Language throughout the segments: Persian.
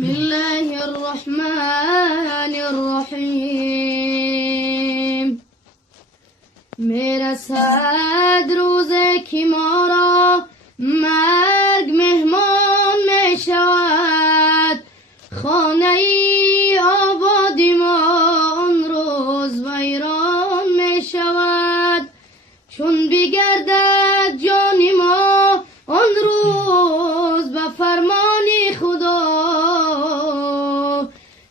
بسم الله الرحمن الرحیم. میرسد روزی که ما را مرگ مهمان می شود، خانه ای آبادی ما آن روز ویران می شود. چون بگردد جان ما آن روز به فرمان خدا،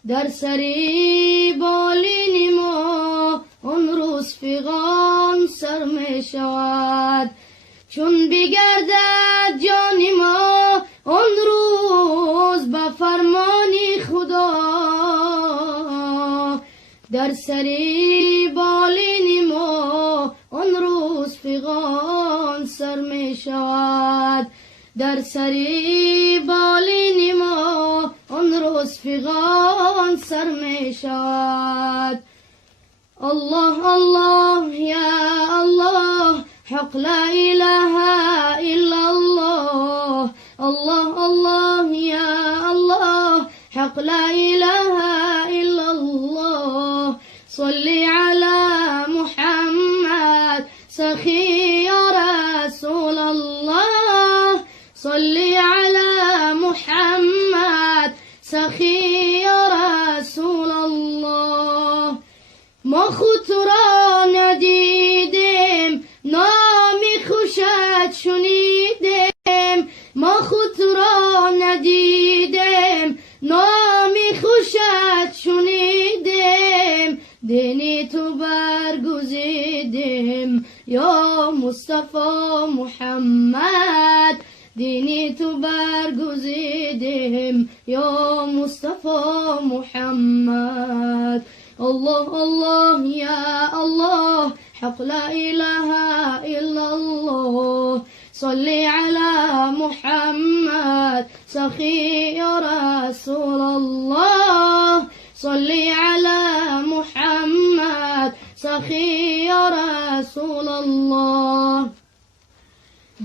در سری بالین ما آن روز فغان سر می شود. چون بگردد جان ما آن روز به فرمان خدا، در سری بالین ما آن روز فغان سر می شود. در سری بالین ما آن روز فغان سر می شود. الله الله یا الله، حق لا اله الا الله. الله الله یا الله، حق لا اله الا الله. صلی علی محمد سخی یا رسول الله. صلی علی محمد سخی یا رسول الله. ما خود تو را ندیدیم، نامی خوشت شنیدیم. ما خود تو را ندیدیم، نامی خوشت شنیدیم. دینی تو برگزیدیم یا مصطفی محمد. دینی تو برگزیدیم یا مصطفی محمد. الله الله یا الله، حق لا اله الا الله. صلی علی محمد سخی یا رسول الله. صلی علی محمد سخی یا رسول الله.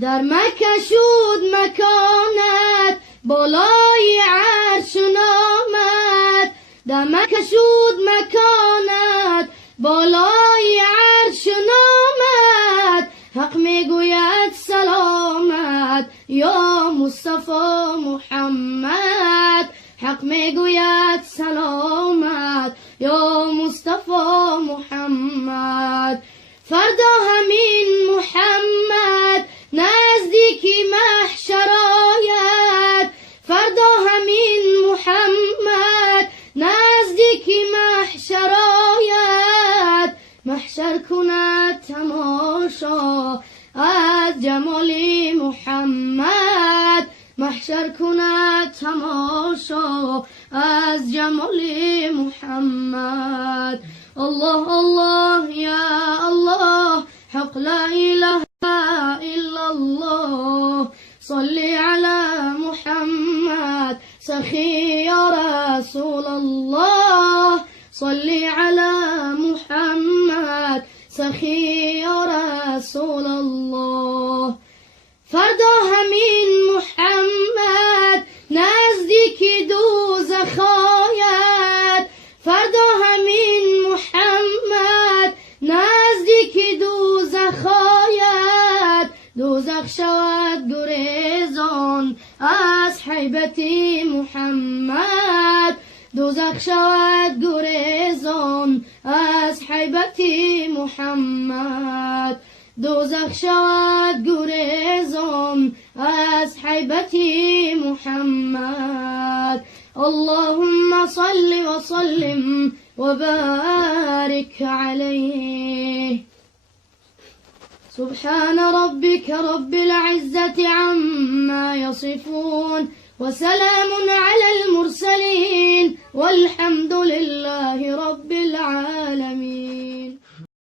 در مکه شد مکانت بالای عرش نامد. در مکه شد مکانت بالای عرش نامد. حق میگوید سلامت یا مصطفی محمد. حق میگوید سلامت یا مصطفی محمد. فردا همین محمد نزدیکی محشر آید. فردا همین محمد نزدیکی محشر آید. محشر کند تماشا از جمال محمد. محشر کند تماشا از جمال محمد. الله الله یا الله، حق لا اله الا الله. صلی علی محمد سخی یا رسول الله. صلی علی محمد سخی یا رسول الله. فردا همین محمد نزدیک دوزخ آید. فردا همین محمد نزدیک دوزخ آید. دوزخ شود گریزان از حیبت محمد. دوزخ شود گریزان از حیبت محمد. دوزخ شود گریزان از حیبت محمد. اللهم صل وسلم وبارك عليه. سبحان ربك رب العزة عما يصفون، وسلام على المرسلين، والحمد لله رب العالمين.